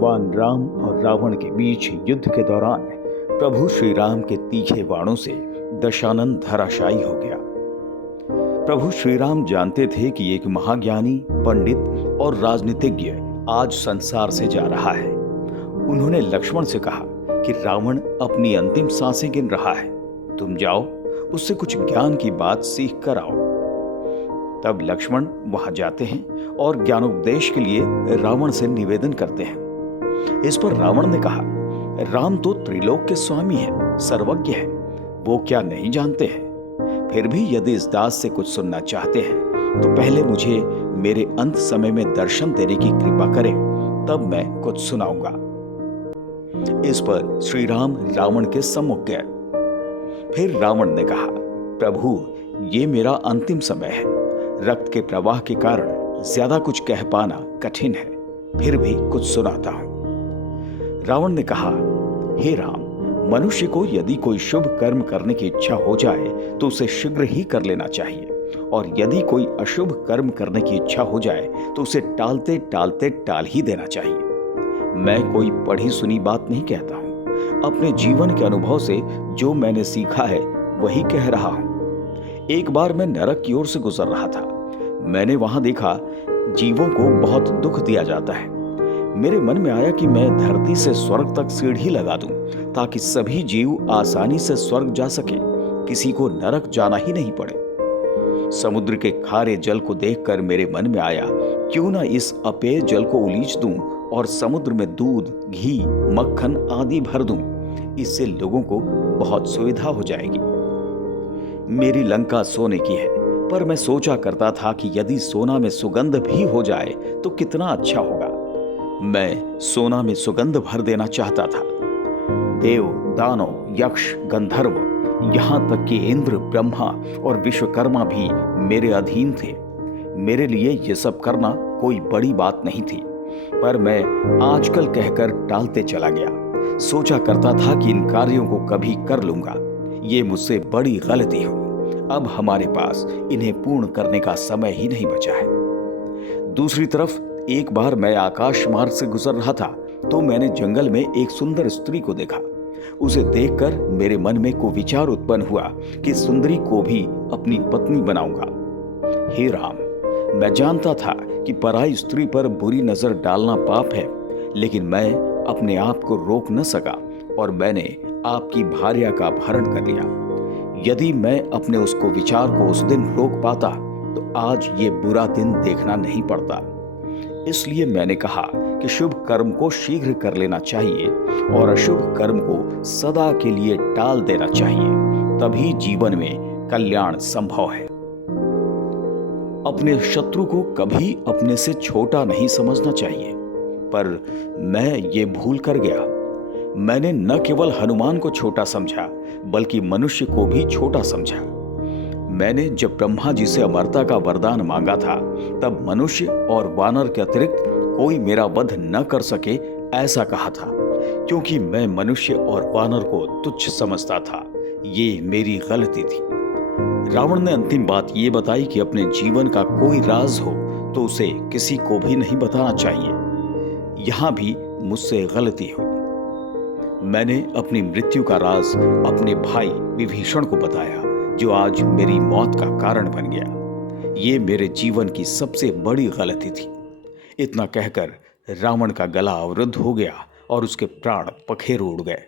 भगवान राम और रावण के बीच युद्ध के दौरान प्रभु श्री राम के तीखे बाणों से दशानन धराशायी हो गया। प्रभु श्री राम जानते थे कि एक महाज्ञानी, पंडित और राजनीतिज्ञ आज संसार से जा रहा है। उन्होंने लक्ष्मण से कहा कि रावण अपनी अंतिम सांसें गिन रहा है, तुम जाओ उससे कुछ ज्ञान की बात सीख कर आओ। तब लक्ष्मण वहां जाते हैं और ज्ञानोपदेश के लिए रावण से निवेदन करते हैं। इस पर रावण ने कहा, राम तो त्रिलोक के स्वामी है, सर्वज्ञ है, वो क्या नहीं जानते हैं? फिर भी यदि इस दास से कुछ सुनना चाहते हैं तो पहले मुझे मेरे अंत समय में दर्शन देने की कृपा करें, तब मैं कुछ सुनाऊंगा। इस पर श्री राम रावण के सम्मुख गए। फिर रावण ने कहा, प्रभु ये मेरा अंतिम समय है, रक्त के प्रवाह के कारण ज्यादा कुछ कह पाना कठिन है, फिर भी कुछ सुनाता हूं। रावण ने कहा, हे राम, मनुष्य को यदि कोई शुभ कर्म करने की इच्छा हो जाए तो उसे शीघ्र ही कर लेना चाहिए, और यदि कोई अशुभ कर्म करने की इच्छा हो जाए तो उसे टालते टालते टाल ही देना चाहिए। मैं कोई पढ़ी सुनी बात नहीं कहता हूं, अपने जीवन के अनुभव से जो मैंने सीखा है वही कह रहा हूं। एक बार मैं नरक की ओर से गुजर रहा था। मैंने वहां देखा जीवों को बहुत दुख दिया जाता है। मेरे मन में आया कि मैं धरती से स्वर्ग तक सीढ़ी लगा दूं ताकि सभी जीव आसानी से स्वर्ग जा सके, किसी को नरक जाना ही नहीं पड़े। समुद्र के खारे जल को देखकर मेरे मन में आया, क्यों ना इस अपेय जल को उलीच दूं और समुद्र में दूध, घी, मक्खन आदि भर दूं। इससे लोगों को बहुत सुविधा हो जाएगी। मेरी लंका सोने की है, पर मैं सोचा करता था कि यदि सोना में सुगंध भी हो जाए तो कितना अच्छा होगा। मैं सोना में सुगंध भर देना चाहता था। देव, दानव, यक्ष, गंधर्व, यहां तक कि इंद्र, ब्रह्मा और विश्वकर्मा भी मेरे अधीन थे। मेरे लिए यह सब करना कोई बड़ी बात नहीं थी, पर मैं आजकल कहकर टालते चला गया। सोचा करता था कि इन कार्यों को कभी कर लूंगा। ये मुझसे बड़ी गलती हुई। अब हमारे पास इन्हें पूर्ण करने का समय ही नहीं बचा है। दूसरी तरफ एक बार मैं आकाश मार्ग से गुजर रहा था तो मैंने जंगल में एक सुंदर स्त्री को देखा। उसे देखकर मेरे मन में को विचार उत्पन्न हुआ कि सुंदरी को भी अपनी पत्नी बनाऊंगा। हे राम, मैं जानता था कि पराई स्त्री पर बुरी नजर डालना पाप है, लेकिन मैं अपने आप को रोक न सका और मैंने आपकी भार्या का अपहरण कर लिया। यदि मैं अपने उसको विचार को उस दिन रोक पाता तो आज ये बुरा दिन देखना नहीं पड़ता। इसलिए मैंने कहा कि शुभ कर्म को शीघ्र कर लेना चाहिए और अशुभ कर्म को सदा के लिए टाल देना चाहिए, तभी जीवन में कल्याण संभव है। अपने शत्रु को कभी अपने से छोटा नहीं समझना चाहिए, पर मैं ये भूल कर गया। मैंने न केवल हनुमान को छोटा समझा बल्कि मनुष्य को भी छोटा समझा। मैंने जब ब्रह्मा जी से अमरता का वरदान मांगा था तब मनुष्य और वानर के अतिरिक्त कोई मेरा वध न कर सके ऐसा कहा था, क्योंकि मैं मनुष्य और वानर को तुच्छ समझता था। ये मेरी गलती थी। रावण ने अंतिम बात ये बताई कि अपने जीवन का कोई राज हो तो उसे किसी को भी नहीं बताना चाहिए। यहां भी मुझसे गलती हुई। मैंने अपनी मृत्यु का राज अपने भाई विभीषण को बताया, जो आज मेरी मौत का कारण बन गया। ये मेरे जीवन की सबसे बड़ी गलती थी। इतना कहकर रावण का गला अवरुद्ध हो गया और उसके प्राण पखेरु उड़ गए।